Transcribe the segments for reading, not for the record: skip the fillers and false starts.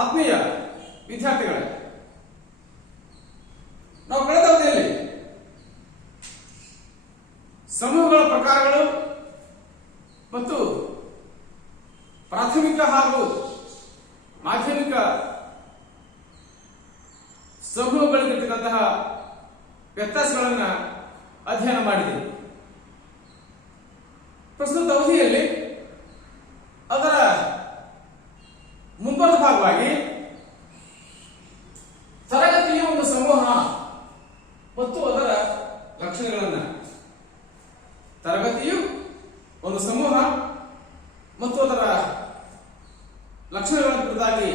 ಆತ್ಮೀಯ ವಿದ್ಯಾರ್ಥಿಗಳೇ, ನಾವು ಕಳೆದ ಅವಧಿಯಲ್ಲಿ ಸಮೂಹಗಳ ಪ್ರಕಾರಗಳು ಮತ್ತು ಪ್ರಾಥಮಿಕ ಹಾಗೂ ಮಾಧ್ಯಮಿಕ ಸಮೂಹಗಳಿಗಿರ್ತಕ್ಕಂತಹ ವ್ಯತ್ಯಾಸಗಳನ್ನು ಅಧ್ಯಯನ ಮಾಡಿದೆ. ಪ್ರಸ್ತುತ ಅವಧಿಯಲ್ಲಿ ಅದರ ಮುಂಬರುವ ಭಾಗವಾಗಿ ತರಗತಿಯ ಒಂದು ಸಮೂಹ ಮತ್ತು ಅದರ ಲಕ್ಷಣಗಳನ್ನು, ತರಗತಿಯು ಒಂದು ಸಮೂಹ ಮತ್ತು ಅದರ ಲಕ್ಷಣಗಳ ಕುರಿತಾಗಿ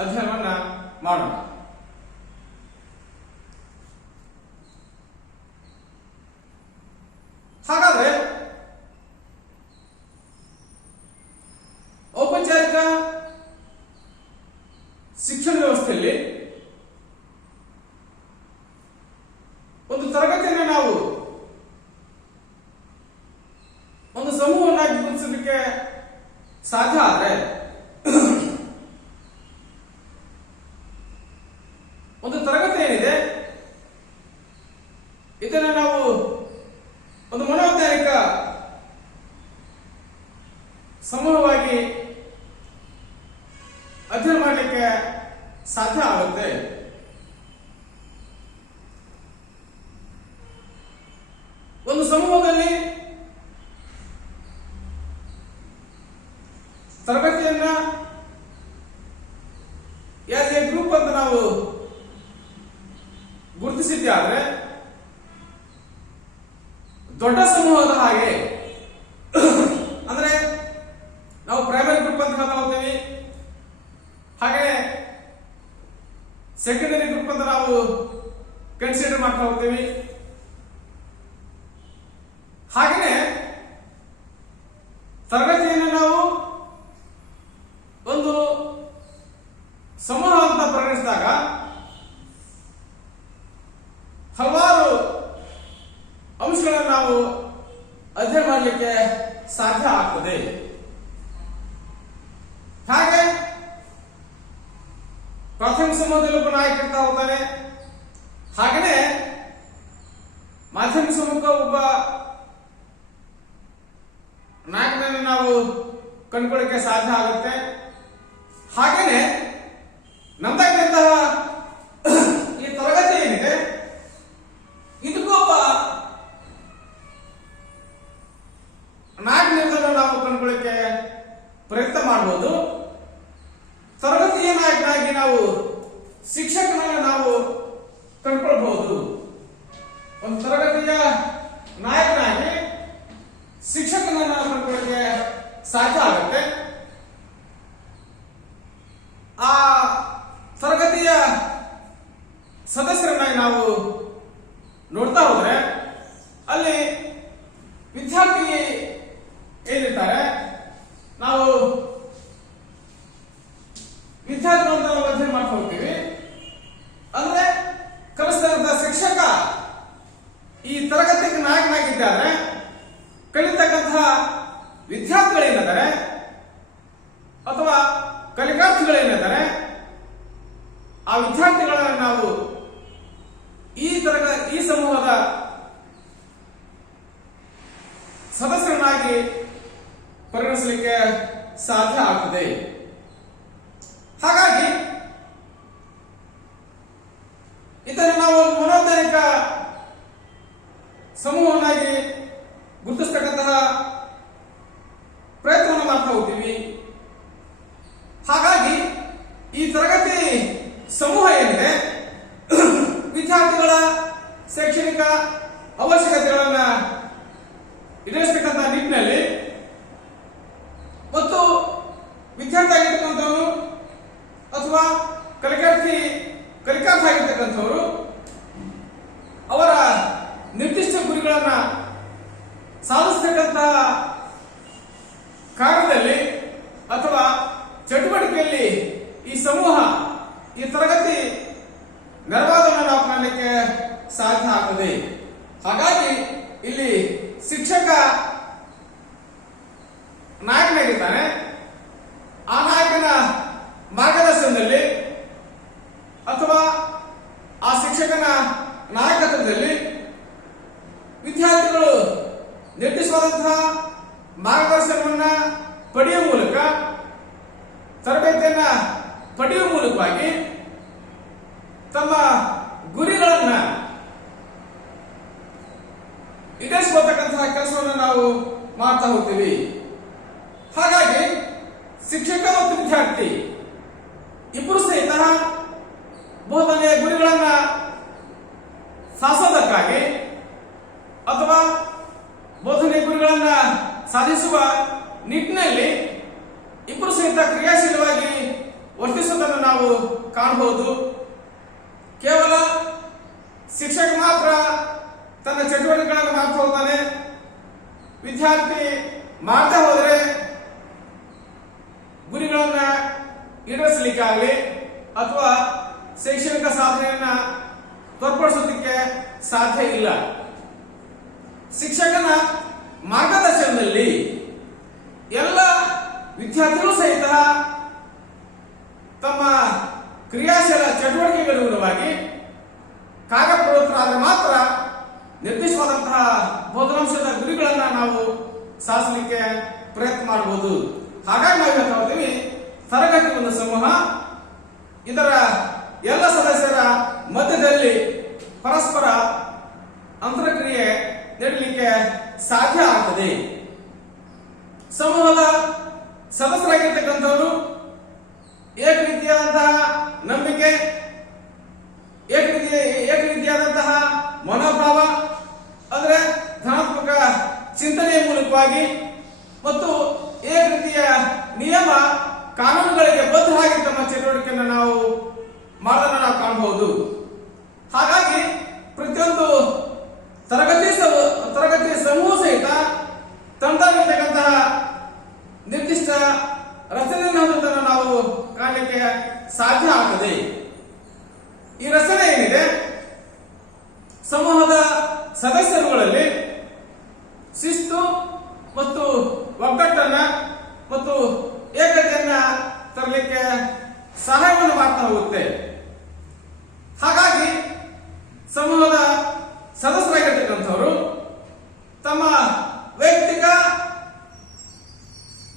ಅಧ್ಯಯನವನ್ನ ಮಾಡೋಣ. ಹಾಗಾದ್ರೆ ಔಪಚಾರಿಕ ಶಿಕ್ಷಣ ವ್ಯವಸ್ಥೆಯಲ್ಲಿ ಒಂದು ತರಗತಿಯನ್ನು ನಾವು ಒಂದು ಸಮೂಹವನ್ನಾಗಿ ಗುರುತಿಸಲಿಕ್ಕೆ ಸಾಧ್ಯ ಆದರೆ ಒಂದು ತರಗತಿ ಏನಿದೆ ಇದನ್ನು ನಾವು ಒಂದು ಮನೋವೈಜ್ಞಾನಿಕ ಸಮೂಹವಾಗಿ ಅಧ್ಯಯನ ಮಾಡಲಿಕ್ಕೆ ಸಾಧ್ಯ ಆಗುತ್ತೆ. ಒಂದು ಸಮೂಹದಲ್ಲಿ ತರಗತಿಯನ್ನ ಆಸ್ ಎ ಗ್ರೂಪ್ ಅಂತ ನಾವು ಗುರುತಿಸಿದ್ದೆ ಆದ್ರೆ ದೊಡ್ಡ ಸಮೂಹದ ಹಾಗೆ, ಅಂದ್ರೆ ನಾವು ಪ್ರೈಮರಿ ಗ್ರೂಪ್ ಅಂತ ಮಾತಾಡ್ತೀವಿ, ಹಾಗೆ ಸೆಕೆಂಡರಿ ಗ್ರೂಪ್ ಅಂತ ನಾವು ಕನ್ಸಿಡರ್ ಮಾಡ್ತಾ ಹೋಗ್ತೀವಿ. ಹಾಗೆಯೇ ತರಗತಿಯನ್ನು ನಾವು ಒಂದು ಸಮೂಹ ಅಂತ ಪರಿಗಣಿಸಿದಾಗ ಹಲವಾರು ಅಂಶಗಳನ್ನು ನಾವು ಅಧ್ಯಯನ ಮಾಡಲಿಕ್ಕೆ ಸಾಧ್ಯ ಆಗ್ತದೆ. ಹಾಗೆ ಪ್ರಾಥಮಿಕ ಸಮೂಹದಲ್ಲಿ ಒಬ್ಬ ನಾಯಕ ಇರ್ತಾ ಹೋಗ್ತಾನೆ, ಹಾಗೆಯೇ ಮಾಧ್ಯಮಿಕ ಸಮೂಹಕ್ಕೆ ಒಬ್ಬ ನಾಯಕನನ್ನು ನಾವು ಕಂಡುಕೊಳ್ಳಿಕ್ಕೆ ಸಾಧ್ಯ ಆಗುತ್ತೆ. ಹಾಗೆಯೇ ನಮ್ದಾಗಿದ್ದಂತಹ ಈ ತರಗತಿ ಏನಿದೆ ಇದಕ್ಕೂ ಒಬ್ಬ ನಾಯಕನನ್ನು ನಾವು ಕಂಡುಕೊಳ್ಳಿಕ್ಕೆ ಪ್ರಯತ್ನ ಮಾಡಬಹುದು. ತರಗತಿಯ ನಾಯಕನಾಗಿ ನಾವು ಶಿಕ್ಷಕನನ್ನು ನಾವು ಕಂಡುಕೊಳ್ಬಹುದು. ಒಂದು ತರಗತಿಯ ನಾಯಕನಾಗಿ ಶಿಕ್ಷಕನನ್ನು ಕಂಡುಕೊಳ್ಳಿಕ್ಕೆ ಸಾಧ್ಯ ಆಗುತ್ತೆ. ಆ ತರಗತಿಯ ಸದಸ್ಯರನ್ನಾಗಿ ನಾವು ನೋಡ್ತಾ ಹೋದ್ರೆ ಅಲ್ಲಿ ವಿದ್ಯಾರ್ಥಿ ಏನಿರ್ತಾರೆ, ನಾವು ವಿದ್ಯಾರ್ಥಿಗಳನ್ನ ನಾವು ಅಧ್ಯಯನ ಮಾಡ್ತಾ ಹೋಗ್ತೀವಿ. ಅಂದ್ರೆ ಕಲಿಸ್ತಾ ಇರುವಂತಹ ಶಿಕ್ಷಕ ಈ ತರಗತಿಗೆ ನಾಯಕನಾಗಿದ್ದಾರೆ, ಕಲಿತಕ್ಕಂತಹ ವಿದ್ಯಾರ್ಥಿಗಳೇನಿದ್ದಾರೆ ಅಥವಾ ಕಲಿಕಾರ್ಥಿಗಳೇನಿದ್ದಾರೆ ಆ ವಿದ್ಯಾರ್ಥಿಗಳನ್ನು ನಾವು ಈ ಸಮೂಹದ ಸದಸ್ಯರನ್ನಾಗಿ ಪರಿಗಣಿಸಲಿಕ್ಕೆ ಸಾಧ್ಯ ಆಗ್ತದೆ. ಹಾಗಾಗಿ ಇದನ್ನು ನಾವು ಮನೋವೈಜ್ಞಾನಿಕ ಸಮೂಹವನ್ನಾಗಿ ಗುರುತಿಸತಕ್ಕಂತಹ ಪ್ರಯತ್ನವನ್ನು ಮಾಡ್ತಾ ಹೋಗ್ತೀವಿ. ಹಾಗಾಗಿ ಈ ತರಗತಿ ಸಮೂಹ ಏನಿದೆ ವಿದ್ಯಾರ್ಥಿಗಳ ಶೈಕ್ಷಣಿಕ ಅವಶ್ಯಕತೆಗಳನ್ನು ಈಡೇರಿಸತಕ್ಕಂತಹ ನಿಟ್ಟಿನಲ್ಲಿ ಮತ್ತು ವಿದ್ಯಾರ್ಥಿ ಆಗಿರ್ತಕ್ಕಂಥವನು ಅಥವಾ ಕಲಿಕಾರ್ಥಿ ಆಗಿರ್ತಕ್ಕಂಥವರು ಅವರ ನಿರ್ದಿಷ್ಟ ಗುರಿಗಳನ್ನು ಸಾಧಿಸತಕ್ಕಂತಹ ಕಾರ್ಯದಲ್ಲಿ ಅಥವಾ ಚಟುವಟಿಕೆಯಲ್ಲಿ ಈ ಸಮೂಹ ಈ ತರಗತಿ ನೆರವಾದವನ್ನು ನಾವು ಕಾಣಲಿಕ್ಕೆ ಸಾಧ್ಯ ಆಗ್ತದೆ. ಹಾಗಾಗಿ ಇಲ್ಲಿ ಶಿಕ್ಷಕ ನಾಯಕನಾಗಿದ್ದಾನೆ, ಆ ನಾಯಕನ ಮಾರ್ಗದರ್ಶನ ನಿರ್ದಿಷ್ಟವಾದಂತಹ ಮಾರ್ಗದರ್ಶನವನ್ನ ಪಡೆಯುವ ಮೂಲಕ, ತರಬೇತಿಯನ್ನ ಪಡೆಯುವ ಮೂಲಕವಾಗಿ ತಮ್ಮ ಗುರಿಗಳನ್ನ ಈಡೇರಿಸಿಕೊಳ್ಳತಕ್ಕಂತಹ ಕೆಲಸವನ್ನು ನಾವು ಮಾಡ್ತಾ ಹೋಗ್ತೀವಿ. ಹಾಗಾಗಿ ಶಿಕ್ಷಕ ಮತ್ತು ವಿದ್ಯಾರ್ಥಿ ಇಬ್ಬರು ಸಹಿತ ಬೋಧನೆಯ ಗುರಿಗಳನ್ನ ಸಾಧಿಸೋದಕ್ಕಾಗಿ ಅಥವಾ ಬೋಧನೆಯ ಗುರಿಗಳನ್ನ ಸಾಧಿಸುವ ನಿಟ್ಟಿನಲ್ಲಿ ಇಬ್ಬರು ಸಹಿತ ಕ್ರಿಯಾಶೀಲವಾಗಿ ವರ್ತಿಸುವುದನ್ನು ನಾವು ಕಾಣಬಹುದು. ಕೇವಲ ಶಿಕ್ಷಕ ಮಾತ್ರ ತನ್ನ ಚಟುವಟಿಕೆಗಳನ್ನು ಮಾಡ್ತಾ ಹೋಗ್ತಾನೆ, ವಿದ್ಯಾರ್ಥಿ ಮಾಡ್ತಾ ಹೋದರೆ ಗುರಿಗಳನ್ನ ಈಡೇರಿಸಲಿಕ್ಕಾಗಲಿ ಅಥವಾ ಶೈಕ್ಷಣಿಕ ಸಾಧನೆಯನ್ನ ತೋರ್ಪಡಿಸೋದಕ್ಕೆ ಸಾಧ್ಯ ಇಲ್ಲ. ಶಿಕ್ಷಕನ ಮಾರ್ಗದರ್ಶನದಲ್ಲಿ ಎಲ್ಲ ವಿದ್ಯಾರ್ಥಿಗಳು ಸಹಿತ ತಮ್ಮ ಕ್ರಿಯಾಶೀಲ ಚಟುವಟಿಕೆಗಳಿಗಾಗಿ ಕಾರ್ಯಪ್ರವೃತ್ತರಾದರೆ ಮಾತ್ರ ನಿರ್ದಿಷ್ಟವಾದಂತಹ ಬೋಧನಾಂಶದ ಗುರಿಗಳನ್ನ ನಾವು ಸಾಧಿಸಲಿಕ್ಕೆ ಪ್ರಯತ್ನ ಮಾಡಬಹುದು. ಹಾಗಾಗಿ ನಾವು ಹೇಳ್ತಾ ಹೋಗ್ತೀವಿ, ತರಗತಿ ಒಂದು ಸಮೂಹ, ಇದರ ಎಲ್ಲ ಸದಸ್ಯರ ಮಧ್ಯದಲ್ಲಿ ಪರಸ್ಪರ ಅಂತರಕ್ರಿಯೆ ನೀಡಲಿಕ್ಕೆ ಸಾಧ್ಯ ಆಗ್ತದೆ. ಸಮೂಹದ ಸದಸ್ಯರಾಗಿರ್ತಕ್ಕಂಥವರು ಏಕ ರೀತಿಯಾದಂತಹ ನಂಬಿಕೆ, ಏಕ ರೀತಿಯಾದಂತಹ ಮನೋಭಾವ, ಅಂದ್ರೆ ಧನಾತ್ಮಕ ಚಿಂತನೆಯ ಮೂಲಕವಾಗಿ ಮತ್ತು ಏಕ ರೀತಿಯ ನಿಯಮ ಕಾನೂನುಗಳಿಗೆ ಬದ್ಧರಾಗಿ ತಮ್ಮ ಚಟುವಟಿಕೆಯನ್ನು ನಾವು ಮಾಡೋದನ್ನ ನಾವು ಕಾಣಬಹುದು. ಹಾಗಾಗಿ ಪ್ರತಿಯೊಂದು ತರಗತಿ ಸಮೂಹ ಸಹಿತ ತಂತ್ರಗಿರ್ತಕ್ಕಂತಹ ನಿರ್ದಿಷ್ಟ ರಚನೆಯನ್ನು ಹೊಂದುವುದನ್ನು ನಾವು ಕಾಣಲಿಕ್ಕೆ ಸಾಧ್ಯ ಆಗ್ತದೆ. ಈ ರಚನೆ ಏನಿದೆ, ಸಮೂಹದ ಸದಸ್ಯರುಗಳಲ್ಲಿ ಶಿಸ್ತು ಮತ್ತು ಒಗ್ಗಟ್ಟನ್ನ ಮತ್ತು ಏಕತೆಯನ್ನ ತರಲಿಕ್ಕೆ ಸಹಾಯವನ್ನು ಮಾಡ್ತಾ ಹೋಗುತ್ತೆ. ಹಾಗಾಗಿ ಸಮೂಹದ ಸದಸ್ಯರಾಗಿರ್ತಕ್ಕಂಥವರು ತಮ್ಮ ವೈಯಕ್ತಿಕ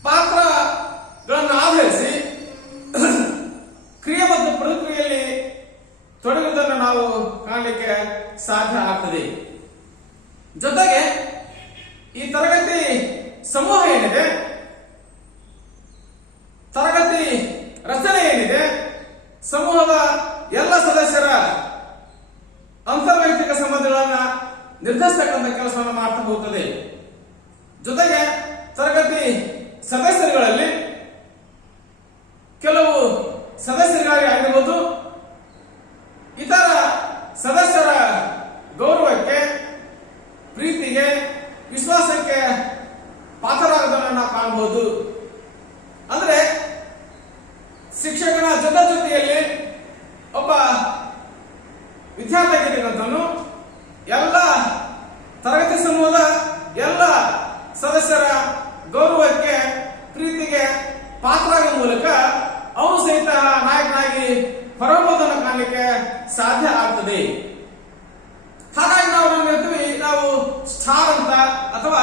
ಪಾತ್ರಗಳನ್ನು ಆಧರಿಸಿ ಕ್ರಿಯೆ ಮತ್ತು ಪ್ರತಿಕ್ರಿಯೆಯಲ್ಲಿ ತೊಡಗುವುದನ್ನು ನಾವು ಕಾಣಲಿಕ್ಕೆ ಸಾಧ್ಯ ಆಗ್ತದೆ. ಜೊತೆಗೆ ಈ ತರಗತಿ ಸಮೂಹ ಏನಿದೆ, ತರಗತಿ ರಚನೆ ಏನಿದೆ, ಸಮೂಹದ ಎಲ್ಲ ಸದಸ್ಯರ ಅಂತರ್ವೈಯಕ್ತಿಕ ಸಂಬಂಧಗಳನ್ನ ನಿರ್ಧರಿಸತಕ್ಕಂಥ ಕೆಲಸವನ್ನು ಮಾಡ್ತಾ ಹೋಗುತ್ತದೆ. ಜೊತೆಗೆ ತರಗತಿ ಸದಸ್ಯರುಗಳಲ್ಲಿ ಕೆಲವು ಸದಸ್ಯರಿಗಾಗಿ ಆಗಿರಬಹುದು, ಇತರ ಸದಸ್ಯರ ಗೌರವಕ್ಕೆ, ಪ್ರೀತಿಗೆ, ವಿಶ್ವಾಸಕ್ಕೆ ಪಾತ್ರರಾಗುವುದನ್ನು ನಾವು ಕಾಣಬಹುದು. ಅಂದ್ರೆ ಶಿಕ್ಷಕನ ಜೊತೆಯಲ್ಲಿ ಒಬ್ಬ ವಿದ್ಯಾರ್ಥಿ ಆಗಿರ್ತಕ್ಕಂಥವನು ಎಲ್ಲ ತರಗತಿ ಸಮೂಹದ ಎಲ್ಲ ಸದಸ್ಯರ ಗೌರವಕ್ಕೆ, ಪ್ರೀತಿಗೆ ಪಾತ್ರರಾಗುವ ಮೂಲಕ ಅವನು ಸಹಿತ ನಾಯಕನಾಗಿ ಹೊರಬರುವುದನ್ನು ಕಾಣಲಿಕ್ಕೆ ಸಾಧ್ಯ ಆಗ್ತದೆ. ಹಾಗಾಗಿ ನಾವು ಹೇಳ್ತೀವಿ, ನಾವು ಸ್ಟಾರ್ ಅಂತ ಅಥವಾ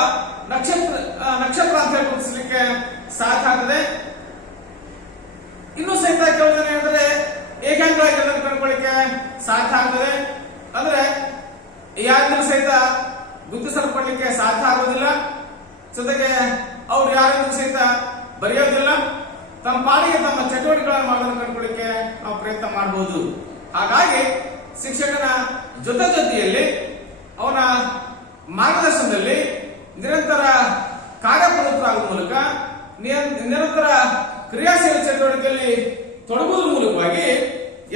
ನಕ್ಷತ್ರ ಅಂತ ಗುರುತಿಸಲಿಕ್ಕೆ ಸಾಧ್ಯ ಆಗ್ತದೆ. ಇನ್ನು ಸಹಿತ ಕೆಲವು ಜನ ಹೇಳಿದ್ರೆ ಏಕಾಂಗಿಗಳಾಗಿ ಎಲ್ಲರೂ ಕಂಡುಕೊಳ್ಳಿಕ್ಕೆ ಸಾಧ್ಯ ಆಗ್ತದೆ. ಅಂದ್ರೆ ಯಾರಿಂದಲೂ ಸಹಿತ ಗುರುತಿಸಲ್ಪಡಲಿಕ್ಕೆ ಸಾಧ್ಯ ಆಗೋದಿಲ್ಲ. ಜೊತೆಗೆ ಅವ್ರು ಯಾರಿಂದಲೂ ಸಹಿತ ಬರೆಯೋದಿಲ್ಲ. ತಮ್ಮ ಪಾಡಿಗೆ ತಮ್ಮ ಚಟುವಟಿಕೆಗಳನ್ನು ಮಾಡೋದನ್ನು ಕಂಡುಕೊಳ್ಳಿಕ್ಕೆ ನಾವು ಪ್ರಯತ್ನ ಮಾಡಬಹುದು. ಹಾಗಾಗಿ ಶಿಕ್ಷಕನ ಜೊತೆಯಲ್ಲಿ ಅವನ ಮಾರ್ಗದರ್ಶನದಲ್ಲಿ ನಿರಂತರ ಕಾರ್ಯಪ್ರವೃತ್ತರಾಗುವ ಮೂಲಕ, ನಿರಂತರ ಕ್ರಿಯಾಶೀಲ ಚಟುವಟಿಕೆಯಲ್ಲಿ ತೊಡಗುವುದರ ಮೂಲಕವಾಗಿ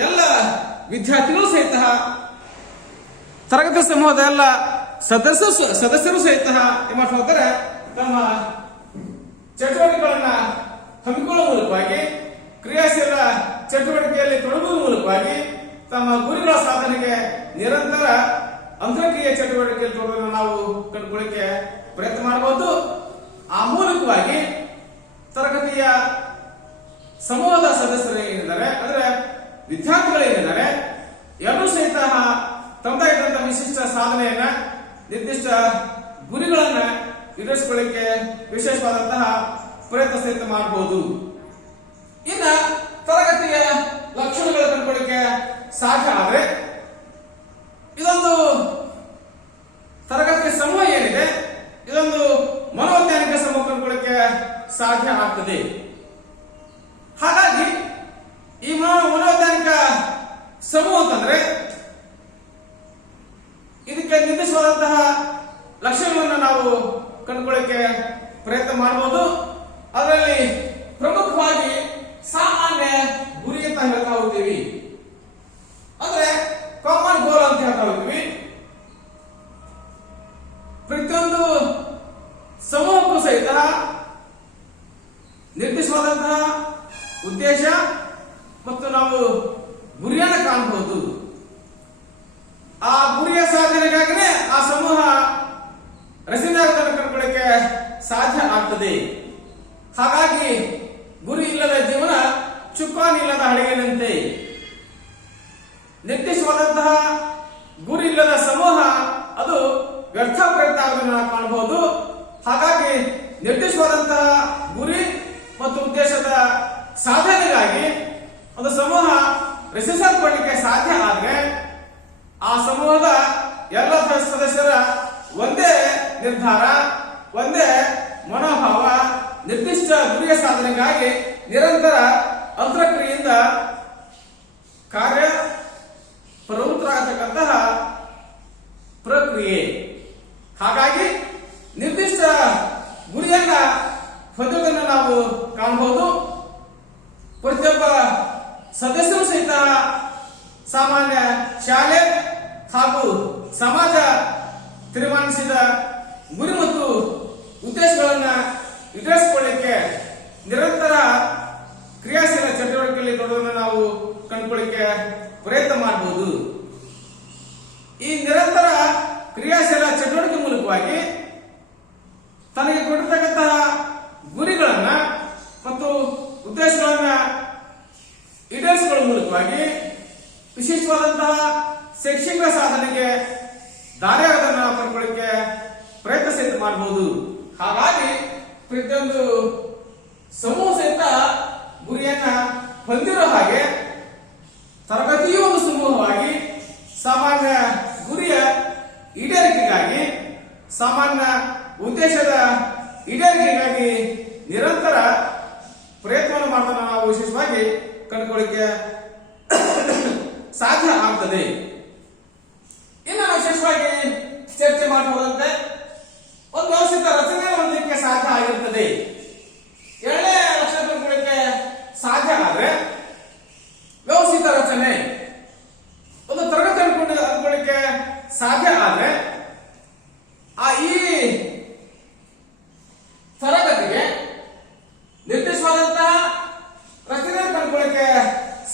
ಎಲ್ಲ ವಿದ್ಯಾರ್ಥಿಗಳು ಸಹಿತ, ತರಗತಿ ಸಮೂಹದ ಎಲ್ಲ ಸದಸ್ಯರು ಸಹಿತ ಏನ್ ಮಾಡ್ತಾರೆ, ತಮ್ಮ ಚಟುವಟಿಕೆಗಳನ್ನ ಹಮ್ಮಿಕೊಳ್ಳುವ ಮೂಲಕವಾಗಿ, ಕ್ರಿಯಾಶೀಲ ಚಟುವಟಿಕೆಯಲ್ಲಿ ತೊಡಗುವ ಮೂಲಕವಾಗಿ ತಮ್ಮ ಗುರಿಗಳ ಸಾಧನೆಗೆ ನಿರಂತರ ಅಂತರ್ಕ್ರಿಯೆ ಚಟುವಟಿಕೆಯಲ್ಲಿ ತೊಡಗುವುದನ್ನು ನಾವು ಕಂಡುಕೊಳ್ಳಿಕ್ಕೆ ಪ್ರಯತ್ನ ಮಾಡಬಹುದು. ಆ ಮೂಲಕವಾಗಿ ತರಗತಿಯ ಸಮೂಹದ ಸದಸ್ಯರು ಏನಿದ್ದಾರೆ, ಅಂದ್ರೆ ವಿದ್ಯಾರ್ಥಿಗಳು ಏನಿದ್ದಾರೆ, ಎಲ್ಲರೂ ಸಹಿತ ತಮ್ಮದಾಗಿದ್ದಂತಹ ವಿಶಿಷ್ಟ ಸಾಧನೆಯನ್ನ, ನಿರ್ದಿಷ್ಟ ಗುರಿಗಳನ್ನ ಈಡೇರಿಸಿಕೊಳ್ಳಿಕ್ಕೆ ವಿಶೇಷವಾದಂತಹ ಪ್ರಯತ್ನ ಸಹಿತ ಮಾಡಬಹುದು. ಇನ್ನ ತರಗತಿಯ ಲಕ್ಷಣಗಳು ಕಂಡುಕೊಳ್ಳಿಕ್ಕೆ ಸಾಧ್ಯ ಆದ್ರೆ ಇದೊಂದು ತರಗತಿಯ ಸಮೂಹ ಏನಿದೆ ಇದೊಂದು ಮನೋವೈಜ್ಞಾನಿಕ ಸಮೂಹ ಕಂಡುಕೊಳ್ಳಿಕ್ಕೆ ಸಾಧ್ಯ ಆಗ್ತದೆ. ಹಾಗಾಗಿ ಈ ಮನೋವೈಜ್ಞಾನಿಕ ಸಮೂಹ ಅಂತಂದ್ರೆ ಇದಕ್ಕೆ ನಿರ್ದಿಷ್ಟವಾದಂತಹ ಲಕ್ಷಣಗಳನ್ನು ನಾವು ಕಂಡುಕೊಳ್ಳಿಕ್ಕೆ ಪ್ರಯತ್ನ ಮಾಡಬಹುದು. ಅದರಲ್ಲಿ ಪ್ರಮುಖವಾಗಿ ಸಾಮಾನ್ಯ ಗುರಿ ಅಂತ ಹೇಳ್ತಾ ಹೋಗ್ತೀವಿ, ಅಂದ್ರೆ ಕಾಮನ್ ಗೋಲ್ ಅಂತ ಹೇಳ್ತಾ ಹೋಗ್ತೀವಿ. ಪ್ರತಿಯೊಂದು ಸಮೂಹಕ್ಕೂ ಸಹಿತ ನಿರ್ದಿಷ್ಟವಾದಂತಹ ಉದ್ದೇಶ ಮತ್ತು ನಾವು ಗುರಿಯನ್ನು ಕಾಣಬಹುದು. ಆ ಗುರಿಯ ಸಾಧನೆಗಾಗಿನೇ ಆ ಸಮೂಹ ರಚನೆಯನ್ನು ಕಂಡುಕೊಳ್ಳಿಕ್ಕೆ ಸಾಧ್ಯ ಆಗ್ತದೆ. ಹಾಗಾಗಿ ಗುರಿ ಇಲ್ಲದ ಜೀವನ ಚುಕ್ಕಾಣಿ ಇಲ್ಲದ ಹಡಗಿನಂತೆ. ನಿರ್ದಿಷ್ಟವಾದಂತಹ ಗುರಿ ಇಲ್ಲದ ಸಮೂಹ ಅದು ವ್ಯರ್ಥ ಪ್ರಯತ್ನ ಆಗೋದನ್ನು ನಾವು ಕಾಣಬಹುದು. ಹಾಗಾಗಿ ನಿರ್ದಿಷ್ಟವಾದಂತಹ ಗುರಿ ಮತ್ತು ಉದ್ದೇಶದ ಸಾಧನೆಗಾಗಿ ಒಂದು ಸಮೂಹ ರಚಿಸಲ್ಪಡಲಿಕ್ಕೆ ಸಾಧ್ಯ ಆದ್ರೆ ಆ ಸಮೂಹದ ಎಲ್ಲ ಸದಸ್ಯರ ಒಂದೇ ನಿರ್ಧಾರ, ಒಂದೇ ಮನೋಭಾವ, ನಿರ್ದಿಷ್ಟ ಗುರಿಯ ಸಾಧನೆಗಾಗಿ ನಿರಂತರ ಅಂತರಕ್ರಿಯೆಯಿಂದ ಕಾರ್ಯ ಪ್ರವೃತ್ತರಾಗತಕ್ಕಂತಹ ಪ್ರಕ್ರಿಯೆ. ಹಾಗಾಗಿ ನಿರ್ದಿಷ್ಟ ಗುರಿಯನ್ನ ಹೊಂದುವುದನ್ನು ನಾವು ಕಾಣಬಹುದು. ಪ್ರತಿಯೊಬ್ಬ ಸದಸ್ಯರು ಸಹಿತ ಸಾಮಾನ್ಯ ಶಾಲೆ ಹಾಗೂ ಸಮಾಜ ತೀರ್ಮಾನಿಸಿದ ಗುರಿ ಮತ್ತು ಉದ್ದೇಶಗಳನ್ನ ಈಡೇರಿಸಿಕೊಳ್ಳಲಿಕ್ಕೆ ನಿರಂತರ ಕ್ರಿಯಾಶೀಲ ಚಟುವಟಿಕೆಯಲ್ಲಿ ತೊಡಗುವುದನ್ನು ನಾವು ಕಂಡುಕೊಳ್ಳಿಕ್ಕೆ ಪ್ರಯತ್ನ ಮಾಡಬಹುದು. ಈ ನಿರಂತರ ಕ್ರಿಯಾಶೀಲ ಚಟುವಟಿಕೆ ಮೂಲಕವಾಗಿ ತನಗೆ ಕೊಟ್ಟಿರ್ತಕ್ಕಂತಹ ಗುರಿಗಳನ್ನ ಮತ್ತು ಉದ್ದೇಶಗಳನ್ನ ಈಡೇರಿಸಿಕೊಳ್ಳುವ ಮೂಲಕವಾಗಿ ವಿಶೇಷವಾದಂತಹ ಶೈಕ್ಷಣಿಕ ಸಾಧನೆಗೆ ದಾರಿಯಾಗೋದನ್ನು ನಾವು ಕಂಡುಕೊಳ್ಳಿಕ್ಕೆ ಪ್ರಯತ್ನ ಸಹಿತ ಮಾಡಬಹುದು. ಹಾಗಾಗಿ ಪ್ರತಿಯೊಂದು ಸಮೂಹ ಸಹಿತ ಗುರಿಯನ್ನ ಹೊಂದಿರೋ ಹಾಗೆ ತರಗತಿಯೂ ಒಂದು ಸಮೂಹವಾಗಿ ಸಾಮಾನ್ಯ ಗುರಿಯ ಈಡೇರಿಕೆಗಾಗಿ, ಸಾಮಾನ್ಯ ಉದ್ದೇಶದ ಈಡೇರಿಕೆಗಾಗಿ ನಿರಂತರ ಪ್ರಯತ್ನವನ್ನು ಮಾಡೋದನ್ನು ನಾವು ವಿಶೇಷವಾಗಿ ಕಂಡುಕೊಳ್ಳಿಕ್ಕೆ ಸಾಧ್ಯ ಆಗ್ತದೆ. ಇನ್ನು ವಿಶೇಷವಾಗಿ ಚರ್ಚೆ ಮಾಡಬಹುದಂತೆ ಒಂದು ವ್ಯವಸ್ಥಿತ ರಚನೆ ಹೊಂದಲಿಕ್ಕೆ ಸಾಧ್ಯ ಆಗಿರ್ತದೆ. ಎರಡನೇ ಲಕ್ಷಣ ಕಂಡುಕೊಳ್ಳಿಕ್ಕೆ ಸಾಧ್ಯ ಆದ್ರೆ ವ್ಯವಸ್ಥಿತ ರಚನೆ ಒಂದು ತರಗತಿ ಅಂದ್ಕೊಳ್ಳಿಕ್ಕೆ ಸಾಧ್ಯ ಆದ್ರೆ ಈ ತರಗತಿಗೆ ನಿರ್ದಿಷ್ಟವಾದಂತಹ ರಚನೆ ಕಂಡುಕೊಳ್ಳಿಕ್ಕೆ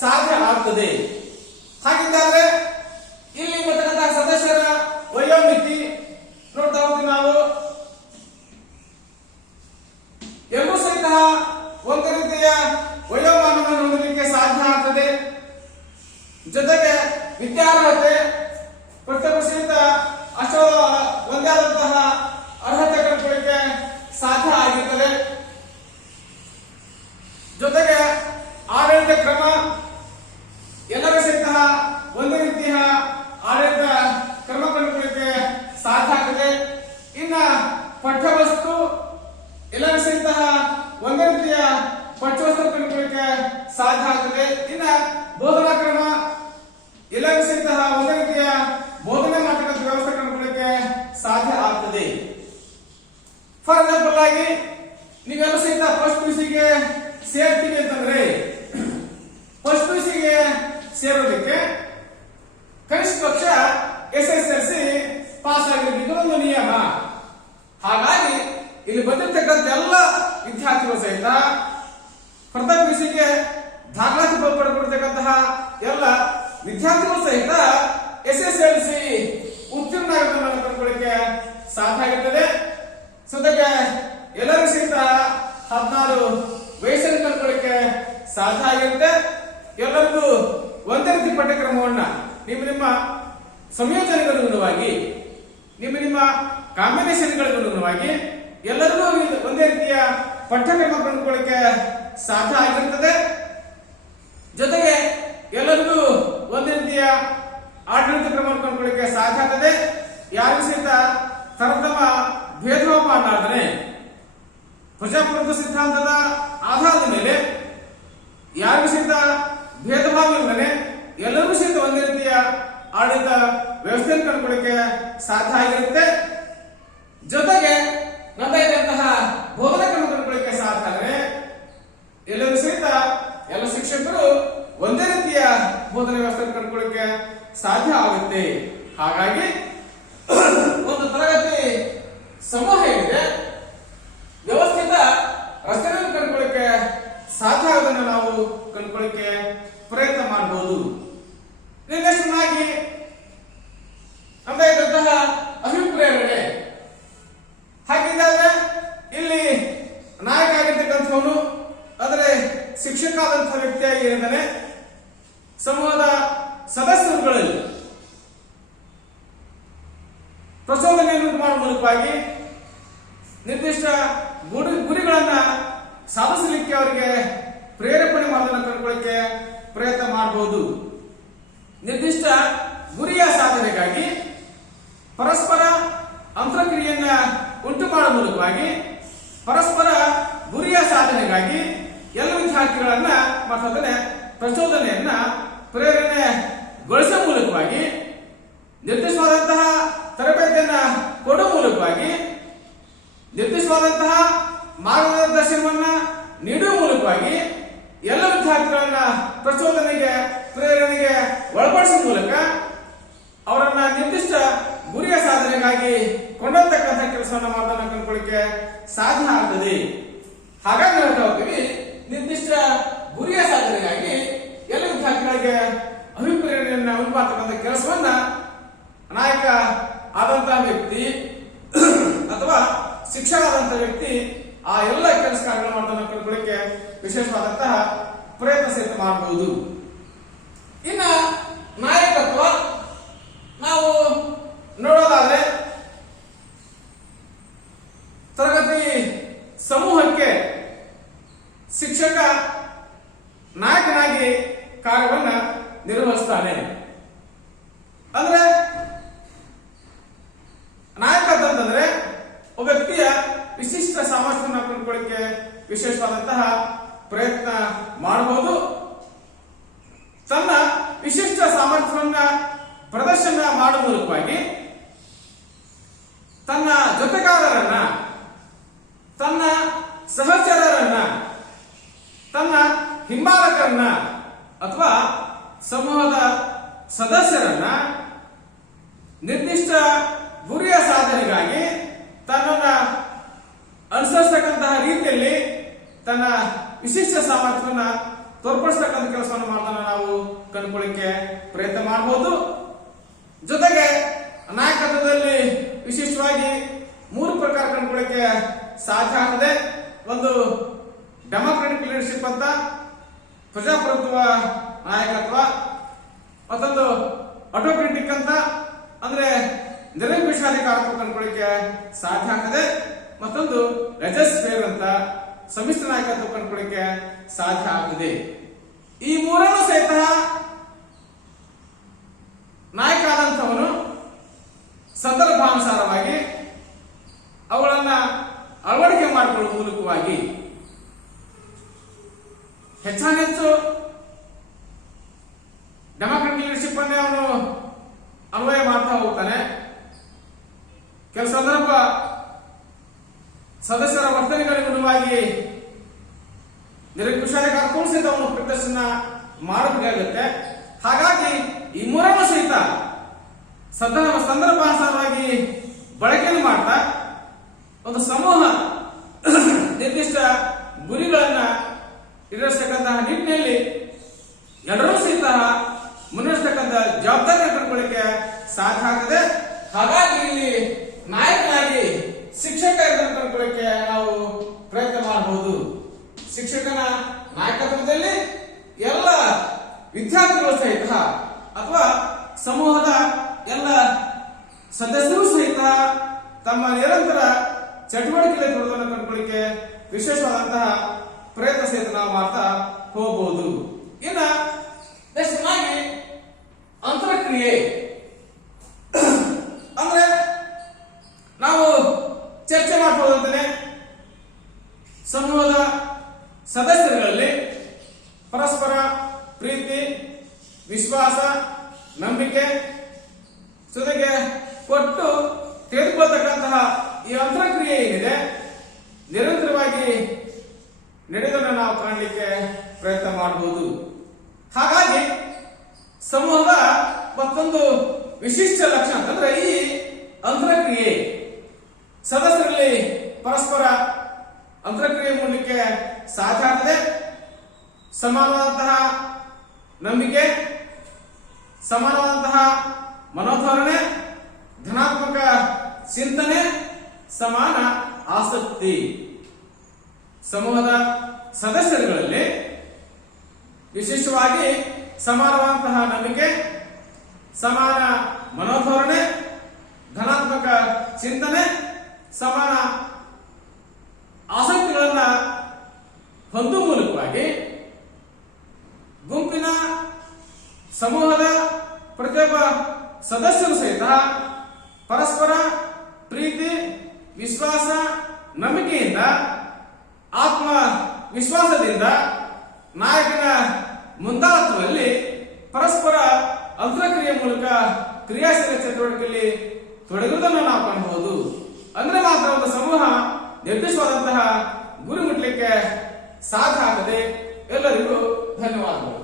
ಸಾಧ್ಯ ಆಗ್ತದೆ. ಹಾಗಿದ್ದಾದ್ರೆ ಇಲ್ಲಿ ಬರ್ತಕ್ಕಂತಹ ಸದಸ್ಯರ ವಯೋಮಿತಿ ನೋಡ್ತಾ ಹೋಗ್ತೀವಿ ನಾವು. ಎಲ್ಲರೂ ಸಹಿತ ಒಂದು ರೀತಿಯ ವಯೋಮಾನವನ್ನು ಹೊಂದಲಿಕ್ಕೆ ಸಾಧ್ಯ ಆಗ್ತದೆ. ಜೊತೆಗೆ ವಿದ್ಯಾರ್ಹತೆ ಪ್ರತಿಯೊಬ್ಬರು ಸಹಿತ ಅಷ್ಟೋ ಒಂದೇ ಆದಂತಹ ಅರ್ಹತೆ ಕಂಡುಕೊಳ್ಳಿಕ್ಕೆ ಸಾಧ್ಯ ಆಗಿರ್ತದೆ. ಜೊತೆಗೆ ಆಡಳಿತ ಕ್ರಮ ಎಲ್ಲರೂ ಸಹಿತ ಒಂದು ರೀತಿಯ ಆಡಳಿತ ಕ್ರಮ ಕಂಡುಕೊಳ್ಳಿಕ್ಕೆ ಸಾಧ್ಯ ಆಗ್ತದೆ. ಇನ್ನ ಪಠ್ಯವಸ್ತು ಎಲ್ಲರೂ ಸಹಿತ ಒಂದೇ ರೀತಿಯ ಪಠ್ಯವಸ್ತು ಕಂಡುಕೊಳ್ಳಿಕ್ಕೆ ಸಾಧ್ಯ ಆಗ್ತದೆ. ಇನ್ನ ಬೋಧನಾ ಕ್ರಮ ಎಲ್ಲರೂ ಸಹಿತ ಒಂದೇ ರೀತಿಯ ಬೋಧನೆ ಮಾಡತಕ್ಕಂಥ ವ್ಯವಸ್ಥೆ ಕಂಡುಕೊಳ್ಳಿಕ್ಕೆ ಸಾಧ್ಯ ಆಗ್ತದೆ. ಫಾರ್ ಎಕ್ಸಾಂಪಲ್ ಆಗಿ ನೀವೆಲ್ಲ ಸಹಿತ ಫಸ್ಟ್ ಪಿಯುಸಿಗೆ ಸೇರ್ತೀವಿ ಅಂತಂದ್ರೆ ಫಸ್ಟ್ ಪಿಯುಸಿಗೆ ಸೇರೋದಕ್ಕೆ ಕನಿಷ್ಠ ಪಕ್ಷ SSLC ಪಾಸ್ ಆಗಿರಬೇಕು ಒಂದು ನಿಯಮ. ಹಾಗಾಗಿ ಇಲ್ಲಿ ಬಂದಿರತಕ್ಕಂಥ ಎಲ್ಲ ವಿದ್ಯಾರ್ಥಿಗಳು ಸಹಿತ ಪ್ರಥಮ ಪಿಯುಸಿಗೆ ದಾಖಲಾತಿ ಪಡೆದುಕೊಳ್ತಕ್ಕಂತಹ ಎಲ್ಲ ವಿದ್ಯಾರ್ಥಿಗಳು ಸಹಿತ SSLC ಉತ್ತೀರ್ಣ ಆಗೋದನ್ನು ಕಂಡುಕೊಳ್ಳಿಕ್ಕೆ ಸಾಧ್ಯ ಆಗಿರ್ತದೆ. ಜೊತೆಗೆ ಎಲ್ಲರೂ ಸಹಿತ 16 ವಯಸ್ಸನ್ನು ಕಂಡುಕೊಳ್ಳಿಕ್ಕೆ ಸಾಧ್ಯ ಆಗಿರುತ್ತೆ. ಎಲ್ಲರಿಗೂ ಒಂದೇ ರೀತಿ ಪಠ್ಯಕ್ರಮವನ್ನ ನಿಮ್ಮ ಸಂಯೋಜನೆಗನುಗುಣವಾಗಿ ನಿಮ್ಮ ಕಾಂಬಿನೇಷನ್ಗಳಿಗನುಗುಣವಾಗಿ ಎಲ್ಲರಿಗೂ ಒಂದೇ ರೀತಿಯ ಪಠ್ಯಕ್ರಮ ಕಂಡುಕೊಳ್ಳಿಕ್ಕೆ ಸಾಧ್ಯ ಆಗಿರುತ್ತದೆ. ಜೊತೆಗೆ ಎಲ್ಲರಿಗೂ ಒಂದೇ ರೀತಿಯ ಆಡಳಿತ ಕ್ರಮವನ್ನು ಕಂಡುಕೊಳ್ಳಿಕ್ಕೆ ಸಾಧ್ಯ ಆಗ್ತದೆ. ಯಾರಿಗೂ ಸಹಿತ ತರತಮ ಭೇದ ಭಾವ ಮಾಡಲಾರ್ದೇ ಪ್ರಜಾಪ್ರಭುತ್ವ ಸಿದ್ಧಾಂತದ ಆಧಾರದ ಮೇಲೆ ಯಾರಿಗೂ ಸಹಿತ ಭೇದ ಭಾವ ಇಲ್ಲದೆ ಎಲ್ಲರಿಗೂ ಸಹಿತ ಒಂದೇ ರೀತಿಯ ಆಡಳಿತ ವ್ಯವಸ್ಥೆಯನ್ನು ಕಂಡುಕೊಳ್ಳಿಕ್ಕೆ ಸಾಧ್ಯ ಆಗಿರುತ್ತೆ. ಜೊತೆಗೆ ನಮ್ಮಂತಹ ಬೋಧನಾ ಕ್ರಮ ಕಂಡುಕೊಳ್ಳಿಕ್ಕೆ ಸಾಧ್ಯ ಆದರೆ ಎಲ್ಲರೂ ಸಹಿತ ಎಲ್ಲ ಶಿಕ್ಷಕರು ಒಂದೇ ರೀತಿಯ ಬೋಧನಾ ವ್ಯವಸ್ಥೆ ಕಂಡುಕೊಳ್ಳಿಕ್ಕೆ ಸಾಧ್ಯ ಆಗುತ್ತೆ. ಹಾಗಾಗಿ ಒಂದು ತರಗತಿ ಸಮೂಹ ಏನಿದೆ ವ್ಯವಸ್ಥಿತ ರಚನೆಯನ್ನು ಕಂಡುಕೊಳ್ಳಿಕ್ಕೆ ಸಾಧ್ಯ ಆಗೋದನ್ನು ನಾವು ಕಂಡುಕೊಳ್ಳಿಕ್ಕೆ ಪ್ರಯತ್ನ ಮಾಡಬಹುದು. ನಿರ್ದೇಶನಾಗಿ ನಮ್ಮಂತಹ ಅಭಿಪ್ರೇರಣೆ ಹಾಗಿದ್ದಾಗ ಇಲ್ಲಿ ನಾಯಕ ಆಗಿರ್ತಕ್ಕಂಥವನು ಆದರೆ ಶಿಕ್ಷಕ ಆದಂತಹ ವ್ಯಕ್ತಿಯಾಗಿ ಇದ್ದಾನೆ. ಸಮೂಹದ ಸದಸ್ಯರುಗಳಲ್ಲಿ ಪ್ರಚೋದನೆಯನ್ನು ಮಾಡುವ ಮೂಲಕವಾಗಿ ನಿರ್ದಿಷ್ಟ ಗುರಿಗಳನ್ನ ಸಾಧಿಸಲಿಕ್ಕೆ ಅವರಿಗೆ ಪ್ರೇರೇಪಣೆ ಮಾಡೋದನ್ನು ಕಂಡುಕೊಳ್ಳಿಕ್ಕೆ ಪ್ರಯತ್ನ ಮಾಡಬಹುದು. ನಿರ್ದಿಷ್ಟ ಗುರಿಯ ಸಾಧನೆಗಾಗಿ ಪರಸ್ಪರ ಅಂತರ್ಕ್ರಿಯೆಯನ್ನ ಉಂಟು ಮಾಡುವ ಮೂಲಕವಾಗಿ ಪರಸ್ಪರ ಗುರಿಯ ಸಾಧನೆಗಾಗಿ ಎಲ್ಲ ವಿದ್ಯಾರ್ಥಿಗಳನ್ನ ಮತ್ತೊಂದನೆ ಪ್ರಚೋದನೆಯನ್ನ ಪ್ರೇರಣೆಗೊಳಿಸುವ ಮೂಲಕವಾಗಿ ನಿರ್ದಿಷ್ಟವಾದಂತಹ ತರಬೇತಿಯನ್ನ ಕೊಡುವ ಮೂಲಕವಾಗಿ ನಿರ್ದಿಷ್ಟವಾದಂತಹ ಮಾರ್ಗದರ್ಶನವನ್ನ ನೀಡುವ ಮೂಲಕವಾಗಿ ಎಲ್ಲ ವಿದ್ಯಾರ್ಥಿಗಳನ್ನ ಪ್ರಚೋದನೆಗೆ ಪ್ರೇರಣೆಗೆ ಒಳಪಡಿಸುವ ಮೂಲಕ ಅವರನ್ನ ನಿರ್ದಿಷ್ಟ ಗುರಿಯ ಸಾಧನೆಗಾಗಿ ಕೊಂಡೊಯ್ತಕ್ಕಂಥ ಕೆಲಸವನ್ನು ಮಾಡೋದನ್ನ ಕಂಡುಕೊಳ್ಳಿಕ್ಕೆ ಸಾಧ್ಯ ಆಗ್ತದೆ. ಹಾಗಾಗಿ ಹೇಳ್ತಾ ಹೋಗ್ತೀವಿ, ನಿರ್ದಿಷ್ಟ ಗುರಿಯ ಸಾಧನೆಗಾಗಿ ಎಲ್ಲ ವಿದ್ಯಾರ್ಥಿಗಳಿಗೆ ಅಭಿಪ್ರೇರಣೆಯನ್ನ ಉಂಟುಮಾಡ್ತಕ್ಕಂಥ ಕೆಲಸವನ್ನ ನಾಯಕ ಆದಂತಹ ವ್ಯಕ್ತಿ ಅಥವಾ ಶಿಕ್ಷಕ ಆದಂತಹ ವ್ಯಕ್ತಿ ಆ ಎಲ್ಲ ಕೆಲಸ ಕಾರ್ಯಗಳು ಮಾಡೋದನ್ನ ಕಂಡುಕೊಳ್ಳಿಕ್ಕೆ ವಿಶೇಷವಾದಂತಹ ಪ್ರಯತ್ನ ಸಹಿತ ಮಾಡಬಹುದು. ಇನ್ನ ನಾಯಕತ್ವ ನಾವು ನೋಡೋದಾದ್ರೆ ತರಗತಿ ಸಮೂಹಕ್ಕೆ ಶಿಕ್ಷಕ ನಾಯಕನಾಗಿ ಕಾರ್ಯವನ್ನ ನಿರ್ವಹಿಸ್ತಾನೆ. ಅಂದ್ರೆ ನಾಯಕ ಅಂತಂದ್ರೆ ಒಬ್ಬ ವ್ಯಕ್ತಿಯ ವಿಶಿಷ್ಟ ಸಾಮರ್ಥ್ಯವನ್ನು ಕಂಡುಕೊಳ್ಳಿಕ್ಕೆ ವಿಶೇಷವಾದಂತಹ ಪ್ರಯತ್ನ ಮಾಡಬಹುದು. ತನ್ನ ವಿಶಿಷ್ಟ ಸಾಮರ್ಥ್ಯವನ್ನ ಪ್ರದರ್ಶನ ಮಾಡುವ ಮೂಲಕವಾಗಿ ತನ್ನ ಜೊತೆಗಾರರನ್ನ, ತನ್ನ ಸಹಚರರನ್ನ, ತನ್ನ ಹಿಂಬಾಲಕರನ್ನ ಅಥವಾ ಸಮೂಹದ ಸದಸ್ಯರನ್ನ ನಿರ್ದಿಷ್ಟ ಗುರಿಯ ಸಾಧನೆಗಾಗಿ ತನ್ನನ್ನ ಅನುಸರಿಸತಕ್ಕಂತಹ ರೀತಿಯಲ್ಲಿ ತನ್ನ ವಿಶಿಷ್ಟ ಸಾಮರ್ಥ್ಯವನ್ನ ತೋರ್ಪಡಿಸತಕ್ಕಂಥ ಕೆಲಸವನ್ನು ಮಾಡೋದನ್ನ ನಾವು ಕಂಡುಕೊಳ್ಳಿಕ್ಕೆ ಪ್ರಯತ್ನ ಮಾಡಬಹುದು. ಜೊತೆಗೆ ನಾಯಕತ್ವದಲ್ಲಿ ವಿಶಿಷ್ಟವಾಗಿ 3 ಪ್ರಕಾರ ಕಂಡುಕೊಳ್ಳಿಕ್ಕೆ ಸಾಧ್ಯ ಆಗಿದೆ. ಒಂದು ಡೆಮಾಕ್ರೆಟಿಕ್ ಲೀಡರ್ಶಿಪ್ ಅಂತ, ಪ್ರಜಾಪ್ರಭುತ್ವ ನಾಯಕತ್ವ, ಮತ್ತೊಂದು ಆಟೋಕ್ರೆಟಿಕ್ ಅಂತ ಅಂದ್ರೆ ನಿರಂಕುಶಾಧಿಕಾರತ್ವ ಕಂಡುಕೊಳ್ಳಿಕ್ಕೆ ಸಾಧ್ಯ ಆಗ್ತದೆ. ಮತ್ತೊಂದು ಲೆಜಸ್ಲೇಟಿವ್ ಅಂತ ಸಮ್ಮಿಶ್ರ ನಾಯಕತ್ವ ಕಂಡುಕೊಳ್ಳಿಕ್ಕೆ ಸಾಧ್ಯ ಆಗ್ತದೆ. ಈ ಮೂರನ್ನು ಸಹಿತ ನಾಯಕ ಆದಂಥವನು ಸಂದರ್ಭಾನುಸಾರವಾಗಿ ಅವುಗಳನ್ನ ಅಳವಡಿಕೆ ಮಾಡಿಕೊಳ್ಳುವ ಮೂಲಕವಾಗಿ ಹೆಚ್ಚಾನೆಚ್ಚು ಡೆಮಾಕ್ರೆಟಿಕ್ ಲೀಡರ್ಶಿಪ್ ಅನ್ನೇ ಅವನು ಅನ್ವಯ ಮಾಡ್ತಾ ಹೋಗ್ತಾನೆ. ಕೆಲವು ಸಂದರ್ಭ ಸದಸ್ಯರ ವರ್ತನೆಗಳಿಗುಣವಾಗಿ ನಿರಂಕುಶಾಧಿಕಾರತ್ವವನ್ನು ಸಹಿತ ಅವನು ಪ್ರದರ್ಶನ ಮಾಡಬೇಕಾಗುತ್ತೆ. ಹಾಗಾಗಿ ಈ ಮೂರನ್ನು ಸಹಿತ ಸಂದರ್ಭಾನುಸಾರವಾಗಿ ಬಳಕೆಯನ್ನು ಮಾಡ್ತಾ ಒಂದು ಸಮೂಹ ನಿರ್ದಿಷ್ಟ ಗುರಿಗಳನ್ನ ಈಡೇರಿಸತಕ್ಕಂತಹ ನಿಟ್ಟಿನಲ್ಲಿ ಎಲ್ಲರೂ ಸಹಿತ ಮುನ್ನಡೆಸತಕ್ಕಂಥ ಜವಾಬ್ದಾರಿಯನ್ನು ಕಂಡುಕೊಳ್ಳಿಕ್ಕೆ ಸಾಧ್ಯ ಆಗ್ತದೆ. ಹಾಗಾಗಿ ಇಲ್ಲಿ ನಾಯಕನಾಗಿ ಶಿಕ್ಷಕ ಇದನ್ನು ಕಂಡುಕೊಳ್ಳಿಕ್ಕೆ ನಾವು ಪ್ರಯತ್ನ ಮಾಡಬಹುದು. ಶಿಕ್ಷಕನ ನಾಯಕತ್ವದಲ್ಲಿ ಎಲ್ಲ ವಿದ್ಯಾರ್ಥಿಗಳು ಸಹಿತ ಅಥವಾ ಸಮೂಹದ ಎಲ್ಲ ಸದಸ್ಯರು ಸಹಿತ ತಮ್ಮ ನಿರಂತರ ಚಟುವಟಿಕೆಯಲ್ಲಿ ತೊಡಗೋದನ್ನು ಕಂಡುಕೊಳ್ಳಿಕ್ಕೆ ವಿಶೇಷವಾದಂತಹ ಪ್ರಯತ್ನ ಸಹಿತ ನಾವು ಮಾಡ್ತಾ ಹೋಗಬಹುದು. ಇನ್ನ ನೆಕ್ಸ್ಟ್ ಆಗಿ ಅಂತರಕ್ರಿಯೆ ಅಂದ್ರೆ ನಾವು ಚರ್ಚೆ ಮಾಡಬಹುದಂತಾನೆ ಸಮೂಹದ ಸದಸ್ಯರುಗಳಲ್ಲಿ ಪರಸ್ಪರ ಪ್ರೀತಿ, ವಿಶ್ವಾಸ, ನಂಬಿಕೆ ಜೊತೆಗೆ ಕೊಟ್ಟು ತೆಗೆದುಕೊಳ್ತಕ್ಕಂತಹ ಈ ಅಂತರಕ್ರಿಯೆ ಏನಿದೆ ನಿರಂತರವಾಗಿ ನಡೆಯೋದನ್ನು ನಾವು ಕಾಣಲಿಕ್ಕೆ ಪ್ರಯತ್ನ ಮಾಡಬಹುದು. ಹಾಗಾಗಿ ಸಮೂಹದ ಮತ್ತೊಂದು ವಿಶಿಷ್ಟ ಲಕ್ಷಣ ಅಂತಂದ್ರೆ ಈ ಅಂತರಕ್ರಿಯೆ ಸದಸ್ಯರಲ್ಲಿ ಪರಸ್ಪರ ಅಂತರಕ್ರಿಯೆ ಮಾಡಲಿಕ್ಕೆ ಸಾಧ್ಯ ಆಗ್ತದೆ. ಸಮಾನವಾದಂತಹ ನಂಬಿಕೆ, ಸಮಾನವಾದಂತಹ ಮನೋಧೋರಣೆ, ಧನಾತ್ಮಕ ಚಿಂತನೆ, ಸಮಾನ ಆಸಕ್ತಿ. ಸಮೂಹದ ಸದಸ್ಯರುಗಳಲ್ಲಿ ವಿಶೇಷವಾಗಿ ಸಮಾನವಾದಂತಹ ನಂಬಿಕೆ, ಸಮಾನ ಮನೋಧೋರಣೆ, ಧನಾತ್ಮಕ ಚಿಂತನೆ, ಸಮಾನ ಆಸಕ್ತಿಗಳನ್ನ ಹೊಂದುವ ಮೂಲಕವಾಗಿ ಗುಂಪಿನ ಸಮೂಹದ ಪ್ರತಿಯೊಬ್ಬ ಸದಸ್ಯರು ಸಹಿತ ಪರಸ್ಪರ ಪ್ರೀತಿ, ವಿಶ್ವಾಸ, ನಂಬಿಕೆಯಿಂದ, ಆತ್ಮ ವಿಶ್ವಾಸದಿಂದ ನಾಯಕನ ಮುಂದಾಳತ್ವದಲ್ಲಿ ಪರಸ್ಪರ ಅಂತರಕ್ರಿಯೆ ಮೂಲಕ ಕ್ರಿಯಾಶೀಲ ಚಟುವಟಿಕೆಯಲ್ಲಿ ತೊಡಗುವುದನ್ನು ನಾವು ಕಾಣಬಹುದು. ಅಂದ್ರೆ ಮಾತ್ರ ಒಂದು ಸಮೂಹ ನಿರ್ದಿಷ್ಟವಾದಂತಹ ಗುರಿ ಮುಟ್ಟಲಿಕ್ಕೆ ಸಾಧ್ಯ ಆಗದೆ. ಎಲ್ಲರಿಗೂ ಧನ್ಯವಾದಗಳು.